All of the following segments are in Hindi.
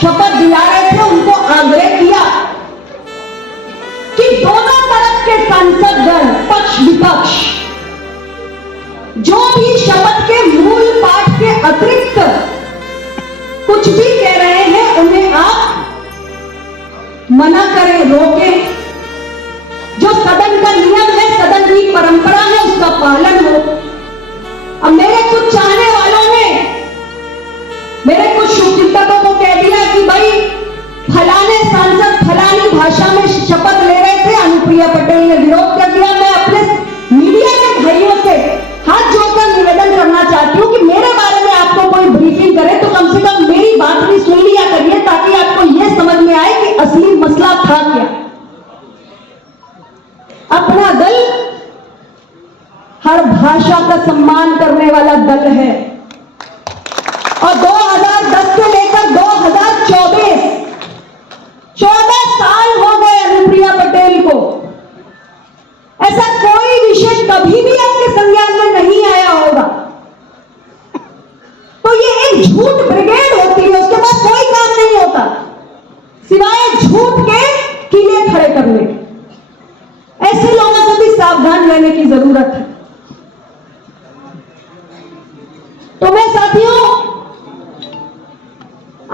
शपथ दिला रहे थे उनको आग्रह किया कि दोनों तरफ के सांसदगण पक्ष विपक्ष जो भी शपथ के मूल पाठ के अतिरिक्त कुछ भी कह रहे हैं उन्हें आप मना करें, रोकें। जो सदन का नियम है, सदन की परंपरा है, उसका पालन हो। अब मेरे कुछ चाहने वालों ने मेरे कुछ शुभचिंतकों को कह दिया कि भाई फलाने सांसद फलानी भाषा में शपथ ले रहे थे, अनुप्रिया पटेल ने विरोध कर दिया। मैं अपने मीडिया के भाइयों से हाथ जोड़कर निवेदन करना चाहती हूं कि मेरे बारे में आपको कोई ब्रीफिंग करे तो कम से कम मेरी बात भी सुन लिया करिए, ताकि आपको यह समझ में आए कि असली मसला था क्या। अपना दल हर भाषा का सम्मान करने वाला दल है और 2010 से लेकर 2024 14 साल हो गए अनुप्रिया पटेल को। ऐसा कोई विषय कभी भी आपके संज्ञान में नहीं आया होगा। तो ये एक झूठ ब्रिगेड होती है, उसके पास कोई काम नहीं होता सिवाय झूठ के किले खड़े करने। ऐसे लोगों से भी सावधान रहने की जरूरत है। तो मैं साथियों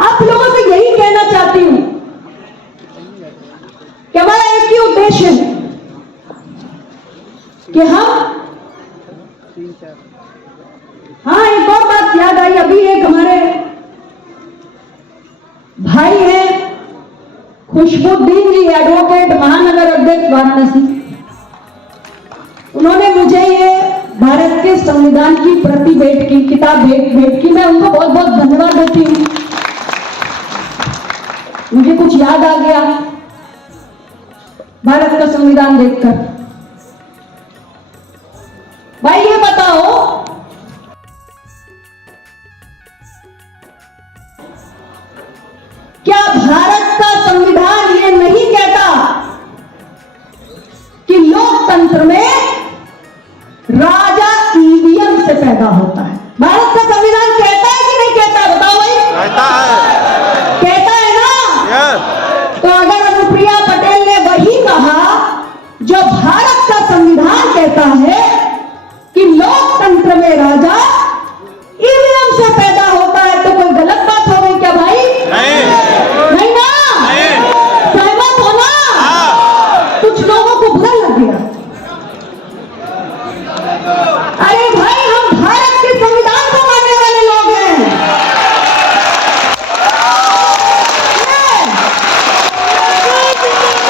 आप लोगों से यही कहना चाहती हूं कि हमारा एक ही उद्देश्य है कि हाँ एक और बात याद आई। अभी एक हमारे भाई हैं खुशबुद्दीन जी, एडवोकेट, महानगर अध्यक्ष वाराणसी, उन्होंने मुझे ये भारत के संविधान की प्रति भेंट की, किताब भेंट की। मैं उनको बहुत बहुत धन्यवाद देती हूँ। मुझे कुछ याद आ गया भारत का संविधान देखकर। भाई ये बताओ क्या भारत का संविधान ये नहीं कहता कि लोकतंत्र में राजा ईवीएम से पैदा होता है? भारत का संविधान कहता है कि नहीं कहता? बताओ भाई। कहता है। कहता है ना? तो अगर अनुप्रिया पटेल ने वही कहा जो भारत का संविधान कहता है कि लोकतंत्र में राजा ईवीएम से पैदा होता है, तो कोई गलत बात हो गई क्या भाई? नहीं ना? सहमत हो ना? कुछ लोगों को बुरा लग गया। अरे भाई हम भारत के संविधान को मानने वाले लोग हैं।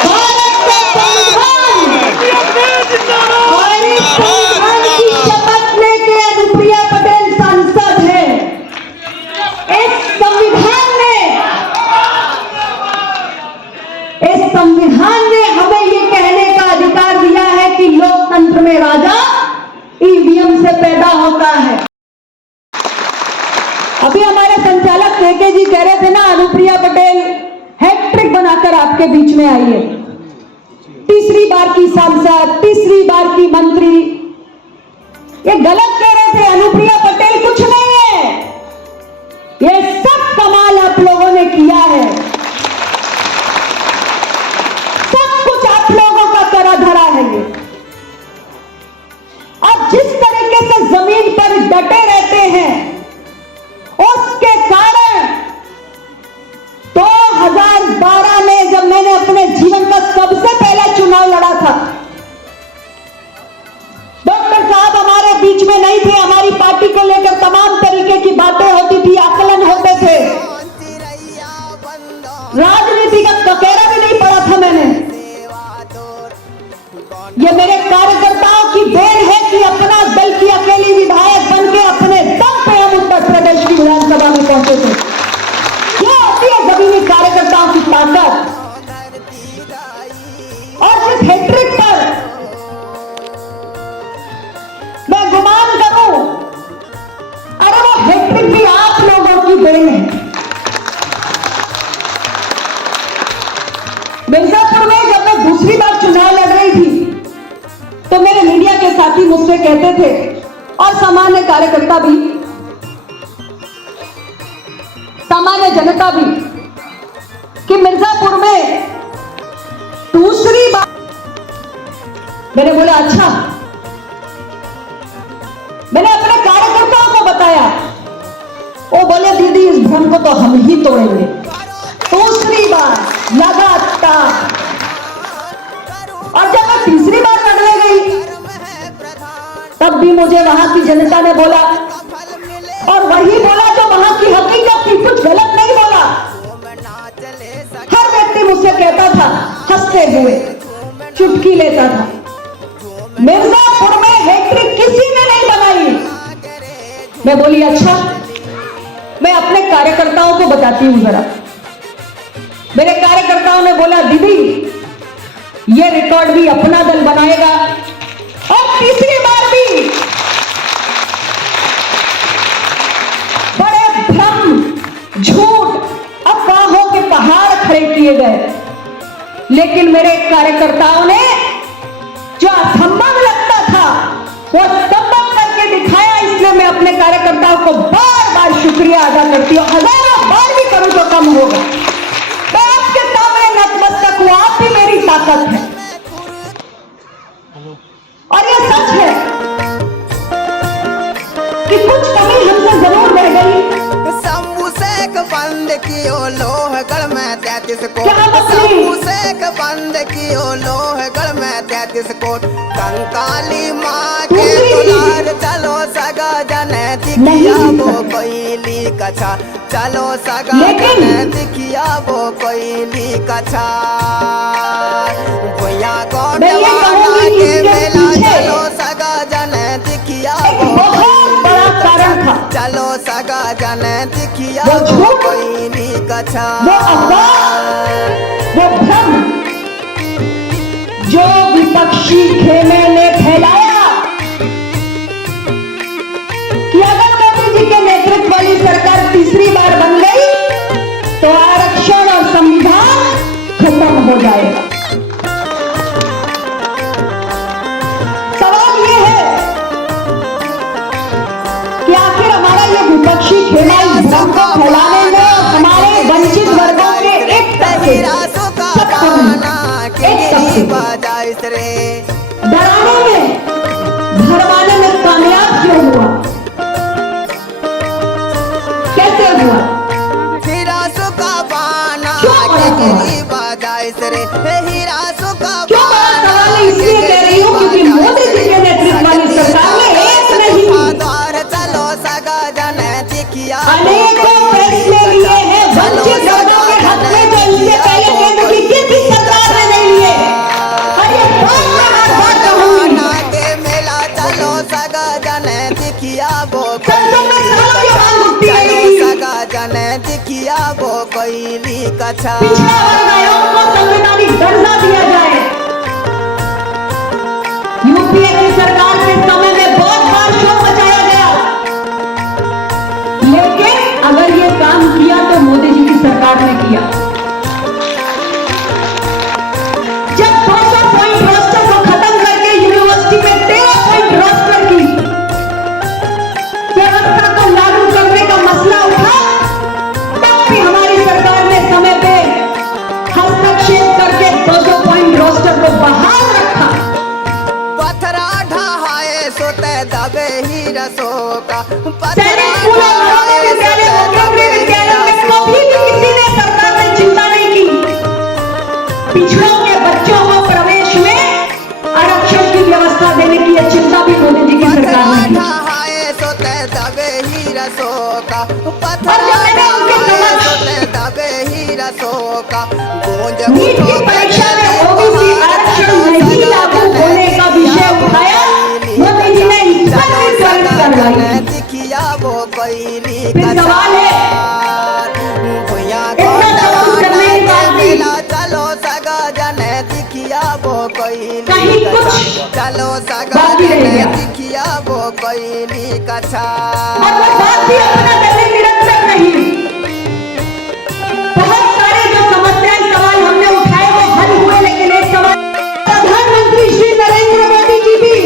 भारत का संविधान और इस संविधान की शपथ लेके अनुप्रिया पटेल सांसद है। इस संविधान ने हमें ये कहने का अधिकार दिया है कि लोकतंत्र में राजा ईवीएम से पैदा होता है। अभी हमारे संचालक केके जी कह रहे थे ना, अनुप्रिया पटेल हैट्रिक बनाकर आपके बीच में आई है। तीसरी बार की सांसद, तीसरी बार की मंत्री। ये गलत कह रहे थे, अनुप्रिया पटेल कुछ नहीं है। ये सब कमाल आप लोगों ने किया है, सब कुछ आप लोगों का करा धरा है। ये आप जिस तरीके से जमीन पर डटे रहते हैं उसके कारण 2012 में जब मैंने अपने जीवन का सबसे पहला चुनाव लड़ा था, डॉक्टर साहब हमारे बीच में नहीं थे। हमारी पार्टी को लेकर तमाम तरीके की बातें होती थी, आकलन होते थे। राजनीति का ककेरा भी नहीं पड़ा था मैंने। ये मेरे कार्यकर्ताओं की देन है कि अपना दल की अकेली विधायक बनके अपने दम पे हम उत्तर प्रदेश की विधानसभा में पहुंचे थे। ये होती है जमीनी कार्यकर्ताओं की ताकत। और जिस हैट्रिक पर मैं गुमान करूं, अरे वो हैट्रिक भी आप लोगों की देन है। मिर्जापुर में जब मैं दूसरी बार चुनाव लड़ रही थी तो मेरे मीडिया के साथी मुझसे कहते थे, और सामान्य कार्यकर्ता भी, सामान्य जनता भी, कि मिर्जापुर में दूसरी बार। मैंने बोला अच्छा। मैंने अपने कार्यकर्ताओं को बताया, वो बोले दीदी इस भ्रम को तो हम ही तोड़ेंगे। दूसरी बार लगातार। और जब मैं तीसरी बार लड़ने गई तब भी मुझे वहां की जनता ने बोला, और वही बोला जो वहां की हकीकत थी, कुछ गलत नहीं बोला। हर व्यक्ति मुझसे कहता था हंसते हुए, चुटकी लेता था, मिर्जापुर में हैट्रिक किसी ने नहीं बनाई। मैं बोली अच्छा, मैं अपने कार्यकर्ताओं को बताती हूं जरा। मेरे कार्यकर्ताओं ने बोला दीदी ये रिकॉर्ड भी अपना दल बनाएगा। और तीसरी बार भी बड़े भ्रम, झूठ, अफवाहों के पहाड़ खड़े किए गए, लेकिन मेरे कार्यकर्ताओं ने जो असंभव लगता था वो संभव करके दिखाया। इसलिए मैं अपने कार्यकर्ताओं को बार बार शुक्रिया अदा करती हूँ। हजारों बार भी करूं तो कम होगा। मैं आपके सामने नतमस्तक हूं, आप ही मेरी ताकत है। और ये सच है कि कुछ कमी हमसे जरूर रह गई। शंभू शेख बंद कियो लोहगढ़ में 33 कोट। क्या मतलब? शंभू शेख बंद कियो लोहगढ़ में 33 कोट। कंकाली माँ के दुलार चलो सगा जने दिखिया वो कोयली कछा। चलो सगा जने दिखिया वो कोयली कछा। भैया गोटवाना के मेला चलो सगा जने दिखिया वो चलो सगा जने दिखिया वो कोयली कछा। वो अफवाह, वो भ्रम जो विपक्षी खेमे ने फैलाया कि अगर मोदी जी के नेतृत्व वाली सरकार तीसरी बार बन गई तो आरक्षण और संविधान खत्म हो जाएगा। सवाल यह है कि आखिर हमारा ये विपक्षी खेमा इस भ्रम को फैलाने में हमारे वंचित वर्गों के एक तबके डराने में, भरमाने में कामयाब क्यों हुआ? कैसे हुआ? हिरासो का बाना बजाय रे हिरासो का क्यों बड़ा सवाल है इसलिए कह रही हूँ क्योंकि मोदी जी के नेतृत्व वाली सरकार ने एक नहीं द्वार चलो सगा जने दिखिया अनेकों फैसले लिए हैं वंचित वर्गों के हक में, जो इससे पहले केंद्र की किसी सरकार ने नहीं लिए। और ये बात कहूंगी के मेला चलो सगा जने दिखिया वो सगा जने दिखिया वो कोयली कछा। पिछड़ा वर्ग आयोग को संवैधानिक दर्जा दिया जाए। यूपीए की सरकार के समय में बहुत बार शोर मचाया गया, लेकिन अगर ये काम किया तो मोदी जी की सरकार ने किया। जब 200 पॉइंट रोस्टर को खत्म करके यूनिवर्सिटी में 13 पॉइंट रोस्टर की व्यवस्था को लागू करने का मसला उठा, तब भी हमारी सरकार ने समय पे हस्तक्षेप करके 200 पॉइंट रोस्टर को बहाल रखा। पथरा ढहाए सोते दबे ही रसो का। सैनिक स्कूल और नवोदय विद्यालय, मुख्यमंत्री विद्यालय में कभी भी किसी ने सरकार ने चिंता नहीं की। पिछड़ों के बच्चों को प्रवेश में आरक्षण की व्यवस्था देने की यह चिंता भी मोदी जी की सरकार ने की। ढहाए सोते दबे ही रसो का। और जब मैंने उनके समक्ष दबे ही रसो का। गूंज नीट की परीक्षा में ओबीसी आरक्षण नहीं लागू होने का विषय उठाया, मोदी जी ने इस पर भी त्वरित कार्रवाई की। दिखिया वो कोयली फिर सवाल है, इतना तमाम करने के बाद भी चलो सगा जने दिखिया वो कोयली कहीं कुछ चलो सगा बाकी रह जने गया। दिखिया वो कोयली कछा। और वो बात भी अपना करने निरंतर नहीं। बहुत सारे जो समस्याएं सवाल हमने उठाए वो हल हुए, लेकिन एक सवाल प्रधानमंत्री श्री नरेंद्र मोदी जी भी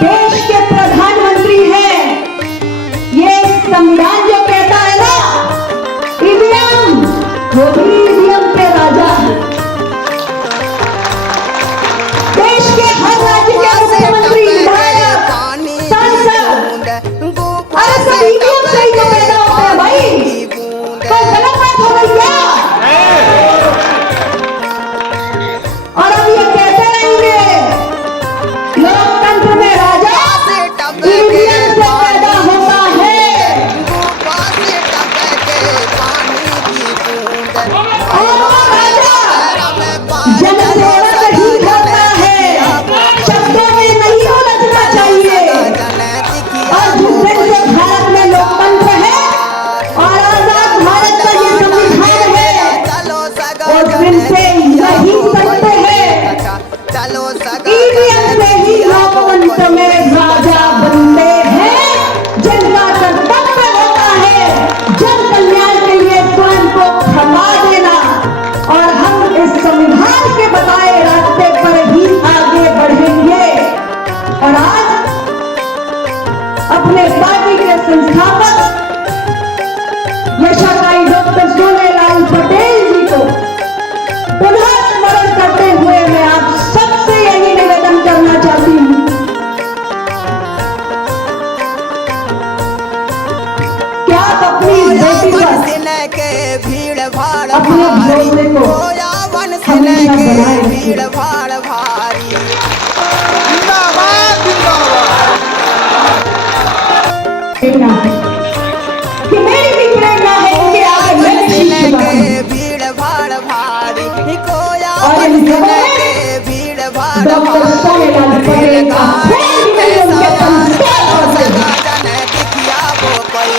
देश के प्रधानमंत्री हैं। ये संविधान जो कहता है ना ईवीएम, वो अपने पार्टी के संस्थापक यशाकाई डॉक्टर सोनेलाल पटेल जी को पुनः स्मरण करते हुए मैं आप सबसे यही निवेदन करना चाहती हूँ, क्या आप अपनी बेटी पर के भीड़ भाड़ अपने भारी भरोसे को होया वन से हमेशा के बनाए रखिए। भीड़ भाड़ भारी प्रेरणा है कि मेरी भी प्रेरणा है कि आगे मैं शिष्य बनूं। भीड़ भाड़ भारी कोया और वन इन से जगहों में के भीड़ भाड़ डॉक्टर भारी सोनेलाल पटेल का प्रेम भी उनके संस्कार होते हैं। दिखिया वो कोई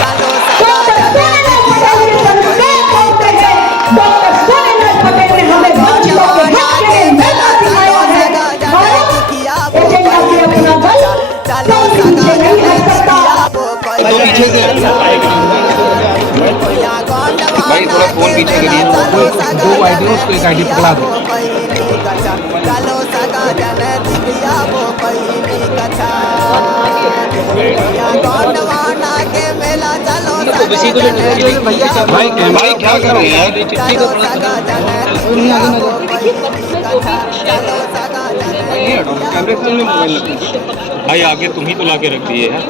चलो डॉक्टर सोनेलाल पटेल के संस्कार होते हैं। डॉक्टर सोनेलाल पटेल ने हमें वंचितों के हक के लिए लड़ना सिखाया है और एजेंडा से अपना दल कभी पीछे नहीं हट सकता। तो पीछे से भाई थोड़ा फोन पीछे करिए, दो आईडी हो उसको एक आईडी पकड़ा दो। भाई क्या कर रहे हैं कैमरे से मोबाइल भाई आगे तुम ही तो ला के रख दिए हैं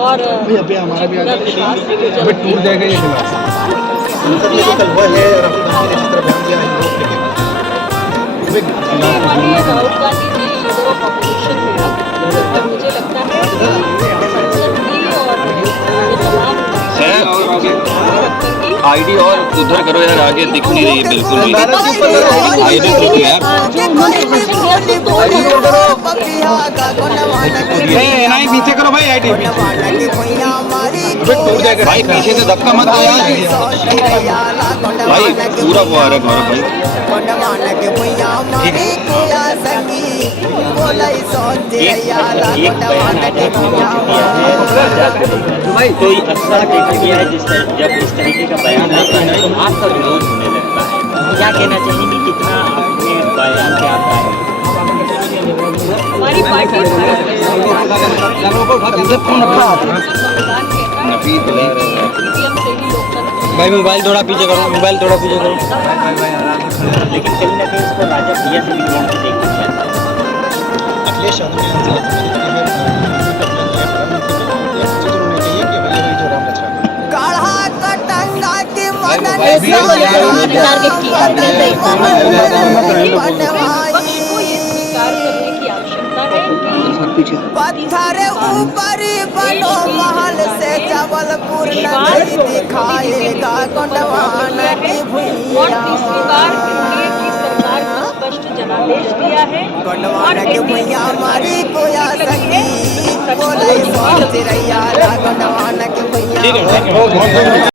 और अभी हमारा भी आगे विश्वास की जो अभी टूट जाएगा ये गिलास। हमारे Rahul Gandhi ji leader of opposition हुआ और मुझे लगता है संसद की और ये तमाम सर और आगे आईडी और उधर करो यार, आगे दिख नहीं रही है बिल्कुल भी आईडी तो यार जो उन्होंने भाषण दिया तो नहीं पीछे करो भाई आईडी अबे टूट जाएगा भाई, पीछे से धक्का मत दो यार भाई, पूरा वो आ रहा है भाई कोई अक्सर देखा गया है जब इस तरीके का बयान आता है तो आपका विरोध होने लगता है, क्या कहना चाहिए कि कितना आपके बयान से आप आए? हमारी पार्टी भारत में संविधान कहता है ईवीएम से ही लोकतंत्र भाई मोबाइल थोड़ा पीछे करो, मोबाइल थोड़ा पीछे करो। लेकिन कहीं ना कहीं इसको राजा भैया से भी जोड़ के देखना चाहिए। अखिलेश यादव के यहाँ से काढ़ा कटंगा की मदन टारगेट किया विपक्ष को ये स्वीकार करने की आवश्यकता है कि पत्थर ऊपर बनो महल से जबलपुर नहीं दिखाएगा गोंडवान की और तीसरी बार एनडीए की सरकार को स्पष्ट जनादेश दिया है गोंडवान की भैया मारी कोया संगी बोले सोच रैया गोंडवान की भैया